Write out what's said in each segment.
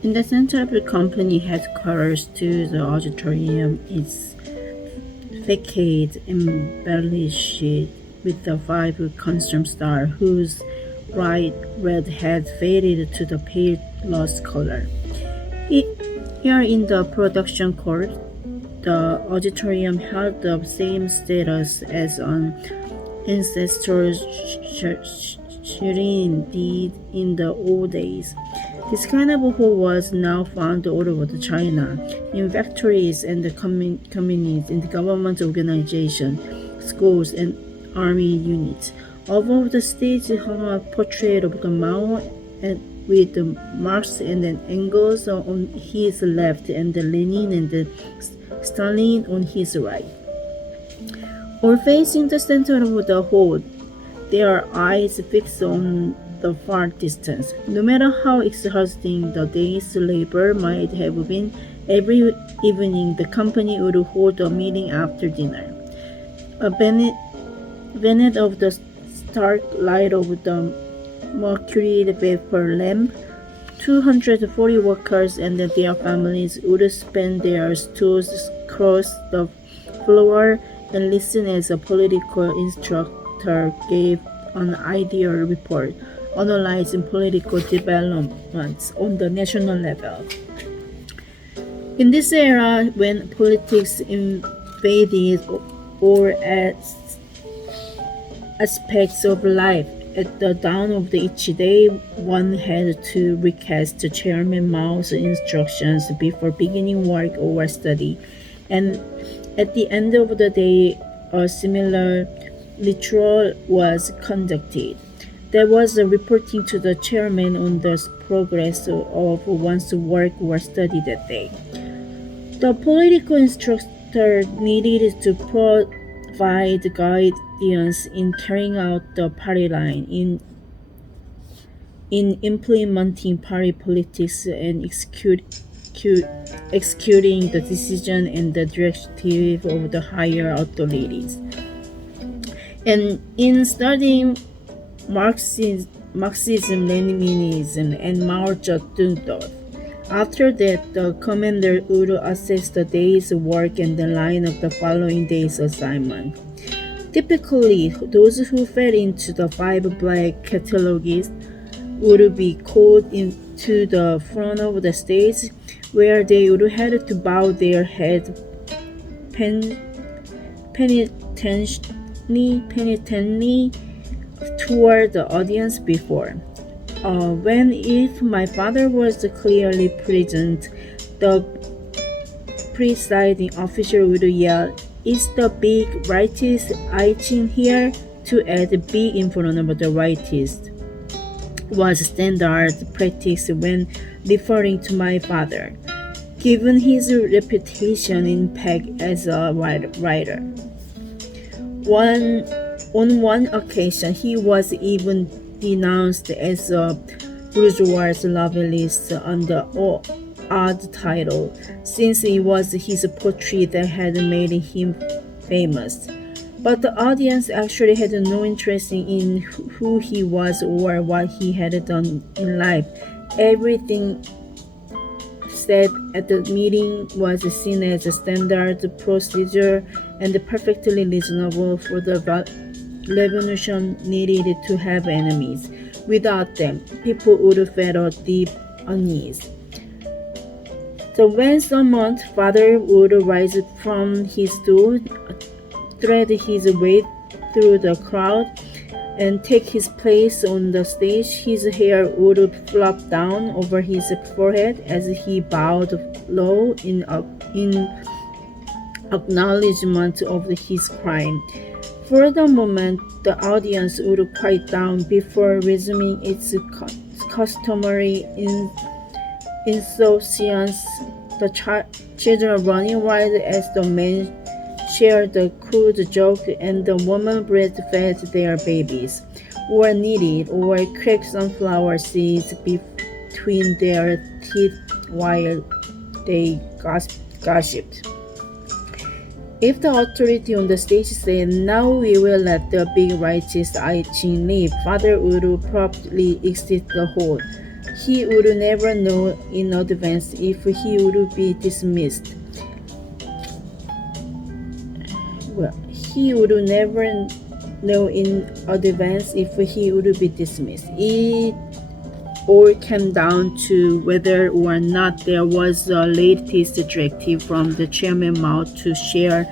In the center of the company headquarters to the auditorium is facade embellished with the 5 consume stars whose bright red had faded to the pale lost color. Here in the production court, the auditorium held the same status as an ancestral shrine did in the old days. This kind of hall was now found all over China, in factories and the communities, in the government organizations, schools, and army units. Above the stage hung a portrait of the Mao with the Marx and the Engels on his left and the Lenin and the Stalin on his right. All facing the center of the hall, their eyes fixed on the far distance. No matter how exhausting the day's labor might have been, every evening the company would hold a meeting after dinner. A beneath of the stark light of the mercury vapor lamp, 240 workers and their families would spend their stools across the floor and listen as a political instructor gave an ideal report analyzing political developments on the national level. In this era, when politics invaded all aspects of life, at the dawn of each day, one had to recast Chairman Mao's instructions before beginning work or study, and at the end of the day, a similar ritual was conducted. There was a reporting to the chairman on the progress of one's work or study that day. The political instructor needed to provide guidance in carrying out the party line, in implementing party politics and executing the decision and the directive of the higher authorities. And in studying Marxism, Leninism, and Mao Zedong thought, after that, the commander would assess the day's work and the line of the following day's assignment. Typically, those who fell into the 5 black catalogs would be called into the front of the stage, where they would have to bow their heads penitently toward the audience before. When if my father was clearly present, the presiding officer would yell, "Is the big rightist itching here?" To add "big" in front of the rightist was standard practice when referring to my father, given his reputation in Peg as a writer. On one occasion, he was even denounced as a bourgeois novelist under odd title, since it was his poetry that had made him famous. But the audience actually had no interest in who he was or what he had done in life. Everything said at the meeting was seen as a standard procedure and perfectly reasonable, for the revolution needed to have enemies. Without them, people would feel deep unease. So when summoned, father would rise from his stool, thread his way through the crowd, and take his place on the stage. His hair would flop down over his forehead as he bowed low in acknowledgement of his crime. For the moment, the audience would quiet down before resuming its customary insouciance, the children running wild as the men shared the crude joke and the women breastfed their babies, or kneaded or cracked sunflower seeds between their teeth while they gossiped. If the authority on the stage said, "Now we will let the big righteous itching live," father would promptly exit the hall. He would never know in advance if he would be dismissed. He would never know in advance if he would be dismissed. It all came down to whether or not there was a latest directive from the chairman Mao to share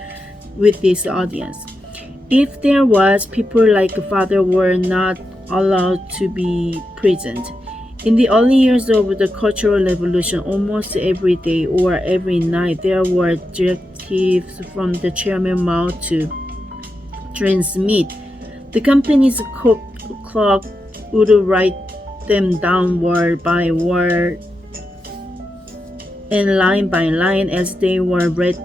with this audience. If there was, people like father were not allowed to be present. In the early years of the Cultural Revolution, almost every day or every night there were directives from the chairman Mao to transmit. The company's clerk would write them down word by word and line by line as they were read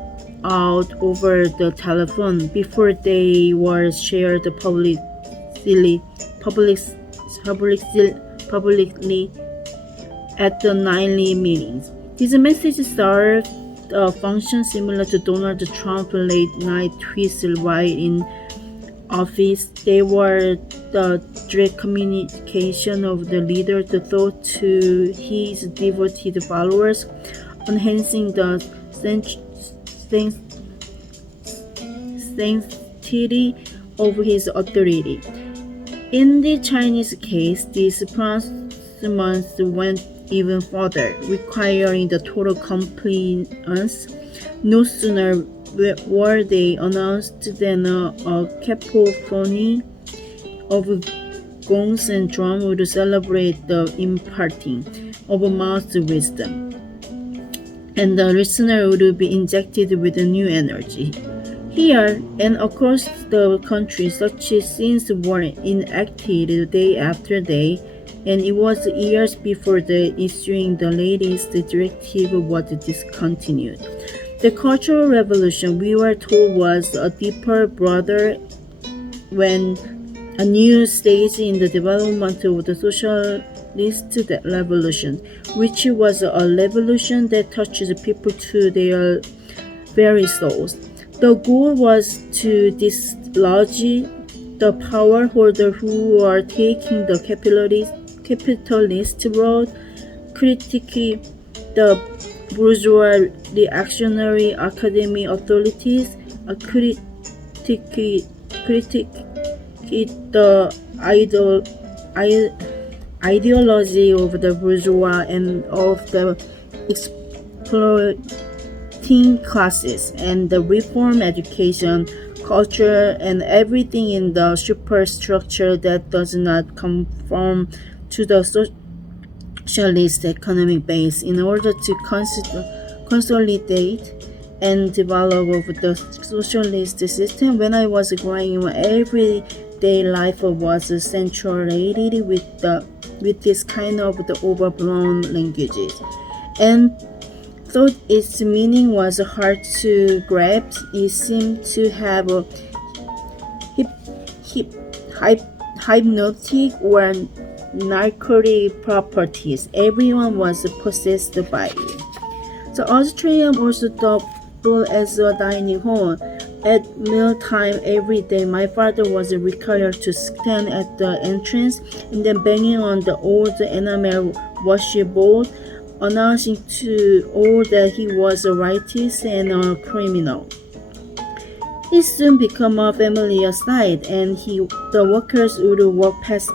out over the telephone before they were shared publicly at the nightly meetings. These messages served a function similar to Donald Trump's late-night tweets while in office. They were the direct communication of the leader's thought to his devoted followers, enhancing the sanctity of his authority. In the Chinese case, these pronouncements went even further, requiring the total compliance. No sooner were they announced than a cacophony of gongs and drums would celebrate the imparting of Mao's wisdom, and the listener would be injected with a new energy. Here and across the country, such scenes were enacted day after day, and it was years before the issuing the latest directive was discontinued. The Cultural Revolution, we were told, was a deeper brother when a new stage in the development of the socialist revolution, which was a revolution that touches people to their very souls. The goal was to dislodge the power holders who are taking the capitalist road, critique the bourgeois reactionary academy authorities, critique the ideology of the bourgeois and of the exploiting classes, and the reform education, culture, and everything in the superstructure that does not conform to the socialist economic base in order to consolidate and develop the socialist system. When I was growing up, everyday life was saturated with this kind of the overblown languages, and though its meaning was hard to grasp, it seemed to have a hypnotic or narcotic properties. Everyone was possessed by it. The Austrian also doubled as a dining hall. At mealtime every day, my father was required to stand at the entrance and then banging on the old enamel washboard, announcing to all that he was a righteous and a criminal. He soon became a familiar sight, and the workers would walk past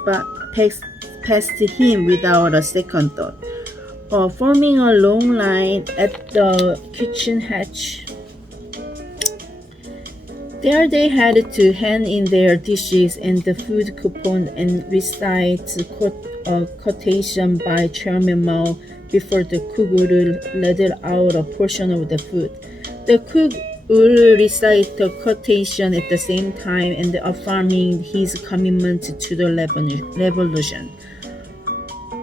him without a second thought, forming a long line at the kitchen hatch. There they had to hand in their dishes and the food coupon and recite a quotation by Chairman Mao before the cook would let out a portion of the food. The cook would recite the quotation at the same time and affirming his commitment to the revolution.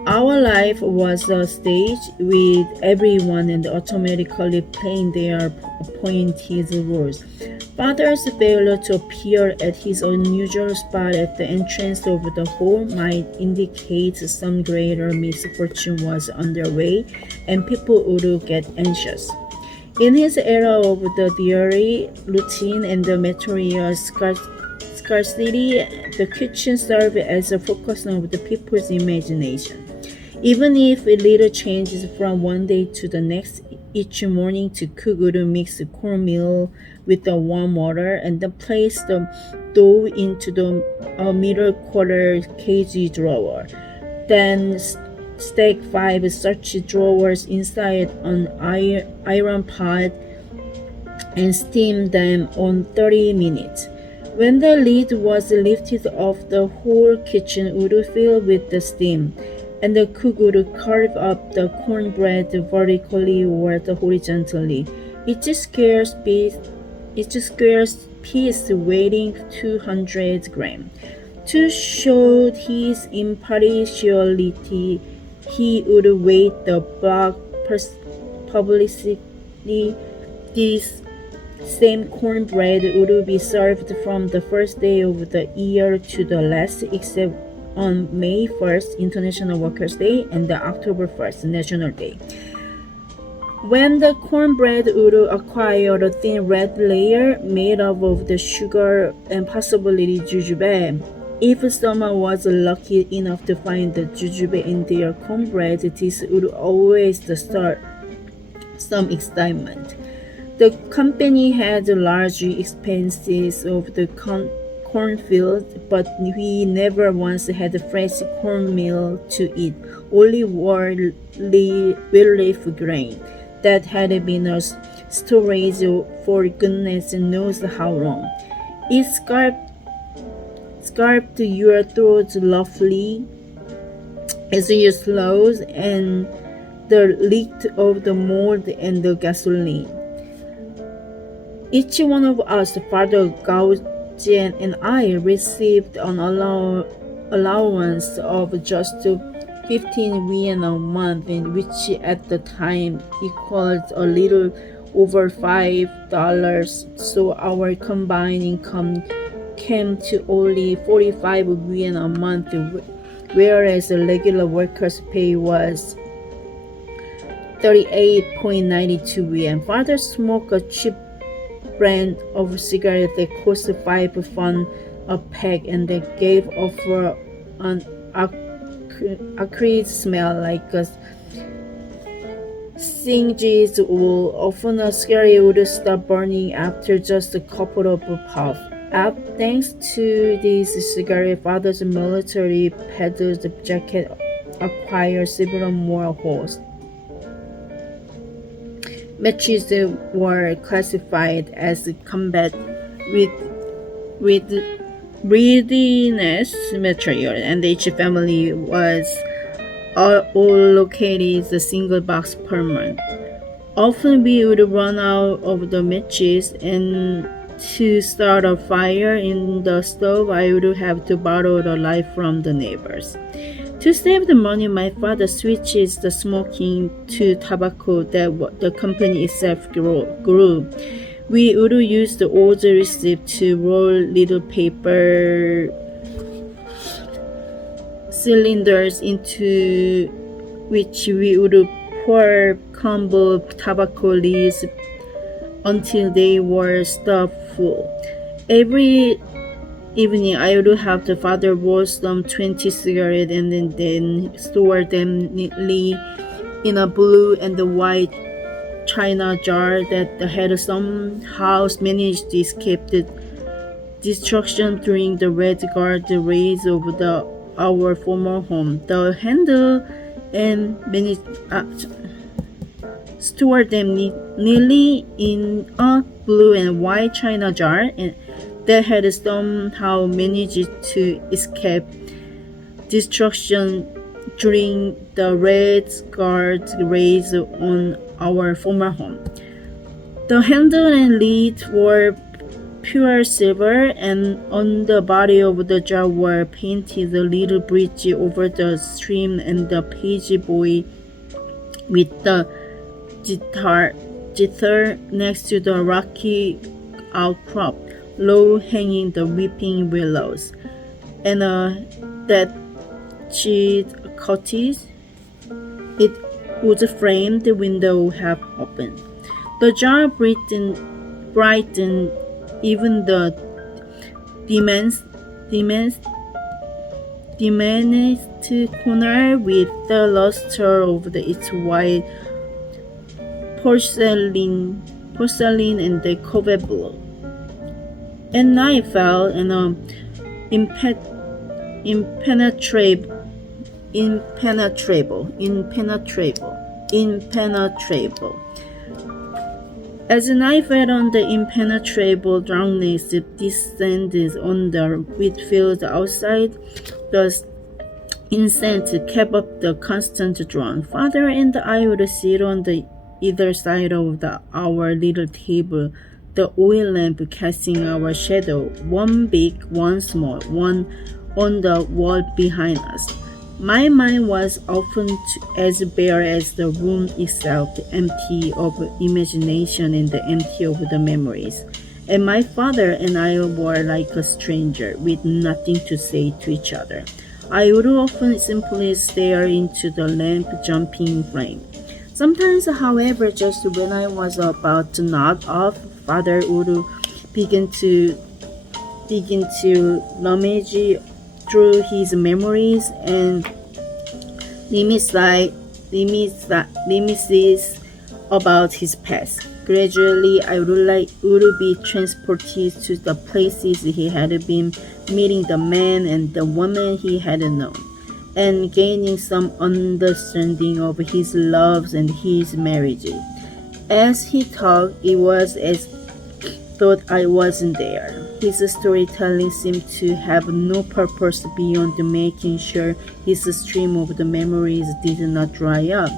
Our life was a stage with everyone and automatically playing their appointed roles. Father's failure to appear at his unusual spot at the entrance of the hall might indicate some greater misfortune was underway, and people would get anxious. In his era of the diary, routine, and the material scarcity, the kitchen served as a focus of the people's imagination. Even if little changes from one day to the next, each morning the cook would mix cornmeal with the warm water and then place the dough into the middle quarter kg drawer. Then stack 5 such drawers inside an iron pot and steam them on 30 minutes. When the lid was lifted off, the whole kitchen would fill with the steam, and the cook would carve up the cornbread vertically or horizontally. Each square piece weighing 200 grams. To show his impartiality, he would weight the block publicly. This same cornbread would be served from the first day of the year to the last, except on May 1st, International Workers' Day, and the October 1st, National Day. When the cornbread would acquire a thin red layer made up of the sugar and possibly jujube, if someone was lucky enough to find the jujube in their cornbread, this would always start some excitement. The company had large expenses of the cornfield, but we never once had fresh cornmeal to eat, only well-leaf grain that had been a storage for goodness knows how long. It scarped your throat roughly as you swallowed, and the leaked of the mold and the gasoline. Each one of us, Father Gaojian and I, received an allowance of just 15 yuan a month, which at the time equaled a little over $5, so our combined income came to only 45 yuan a month, whereas the regular workers' pay was 38.92 yuan. Father smoked a cheap brand of cigarette that cost 5 fun a peg and they gave off an acrid smell like a singed wool. Often a cigarette would stop burning after just a couple of puffs. Thanks to this cigarette, father's military pedal's jacket acquired several more holes. Matches were classified as combat with readiness material, and each family was allocated a single box per month. Often we would run out of the matches, and to start a fire in the stove, I would have to borrow the light from the neighbors. To save the money, my father switches the smoking to tobacco that the company itself grew. We would use the old receipt to roll little paper cylinders into which we would pour combo tobacco leaves until they were stuffed full. Every evening, I would have the father roll some 20 cigarettes and then store them neatly in a blue and white china jar that had somehow managed to escape the destruction during the Red Guard raids of our former home. The handle and managed store them neatly in a blue and white china jar and that had somehow managed to escape destruction during the Red Guard raids on our former home. The handle and lid were pure silver, and on the body of the jar were painted a little bridge over the stream and the page boy with the guitar next to the rocky outcrop, low hanging the weeping willows, and that cheat cottage. It would frame the window half open. The jar brightened even the diminished corner with the luster of its white porcelain and the cobweb blue. At night fell an impenetrable. As the night fell on the impenetrable darkness descended on the wheat fields outside, the incense kept up the constant drone. Father and I would sit on the either side of our little table, the oil lamp casting our shadow, one big, one small, one on the wall behind us. My mind was often as bare as the room itself, empty of imagination and empty of the memories. And my father and I were like a stranger, with nothing to say to each other. I would often simply stare into the lamp jumping flame. Sometimes, however, just when I was about to nod off, father would begin to rummage through his memories and reminisce about his past. Gradually, I would be transported to the places he had been, meeting the man and the woman he had known, and gaining some understanding of his loves and his marriages. As he talked, it was as though I wasn't there. His storytelling seemed to have no purpose beyond making sure his stream of the memories did not dry up.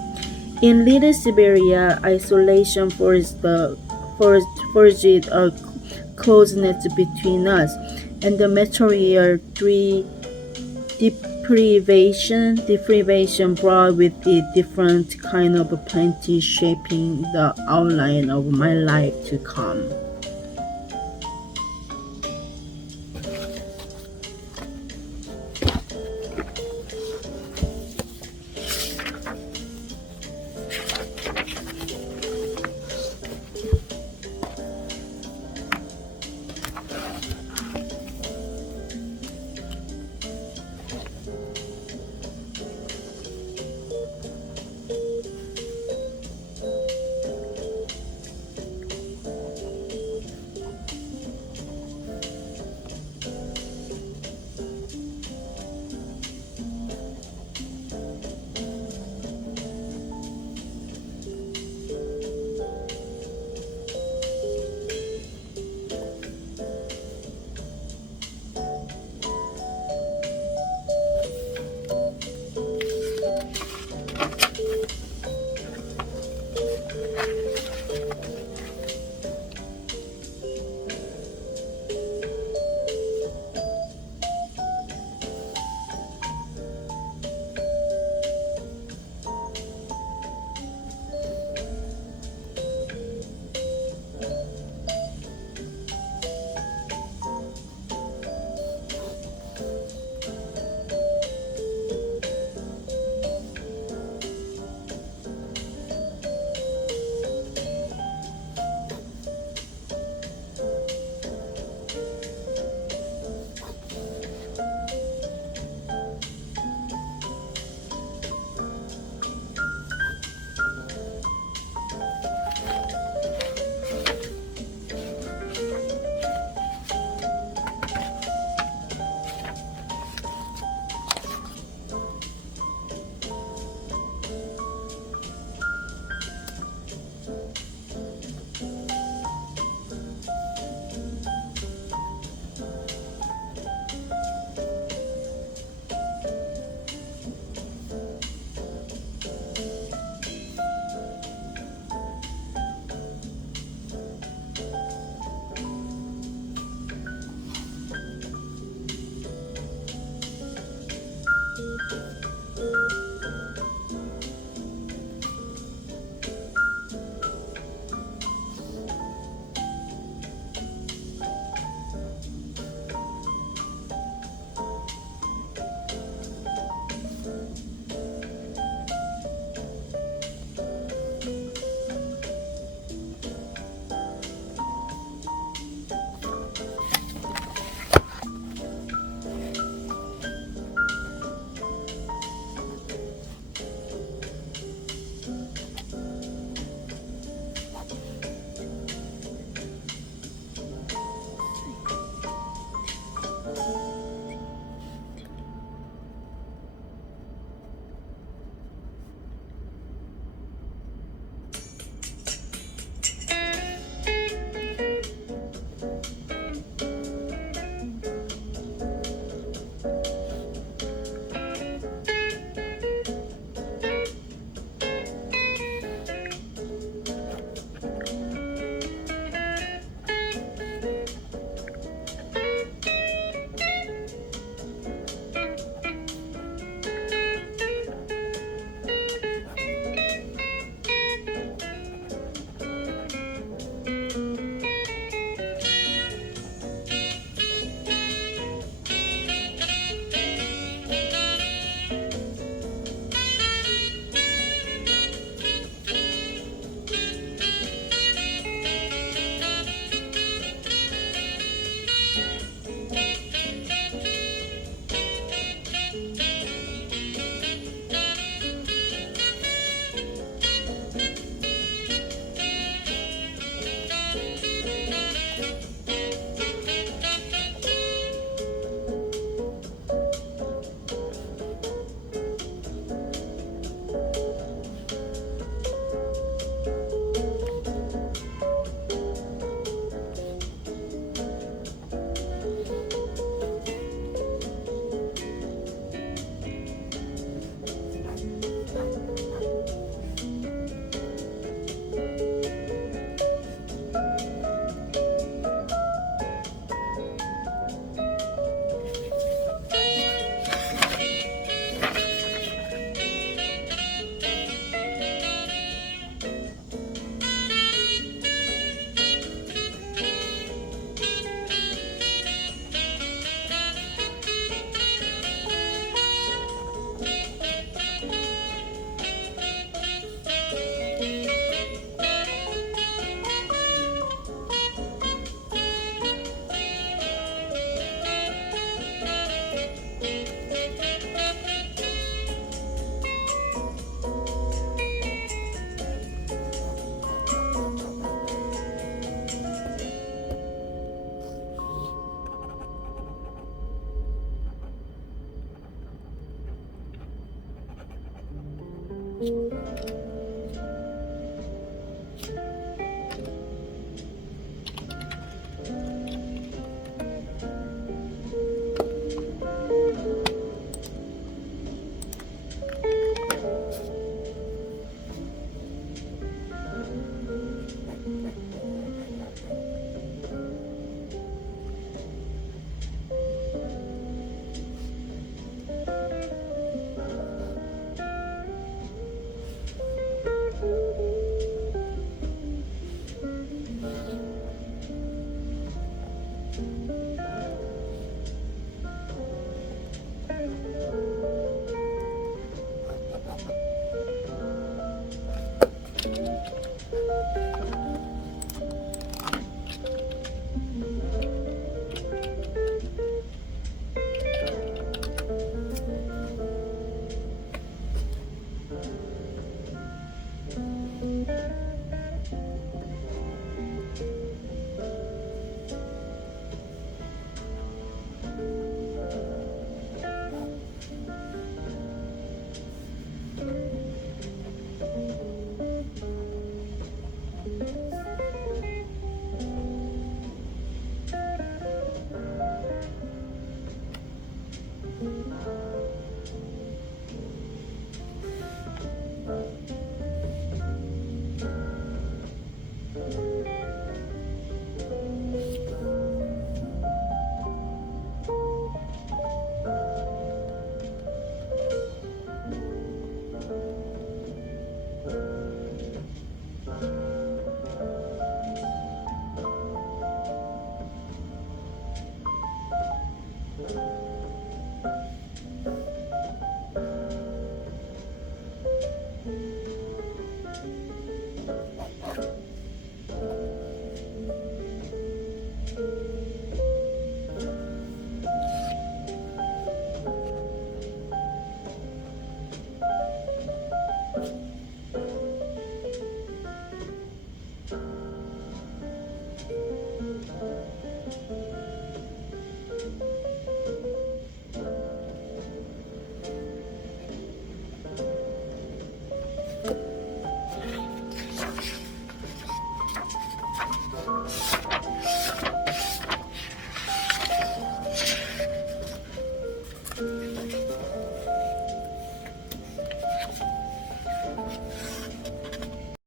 In Little Siberia, isolation forged a closeness between us, and the material deprivation brought with it different kind of plenty, shaping the outline of my life to come.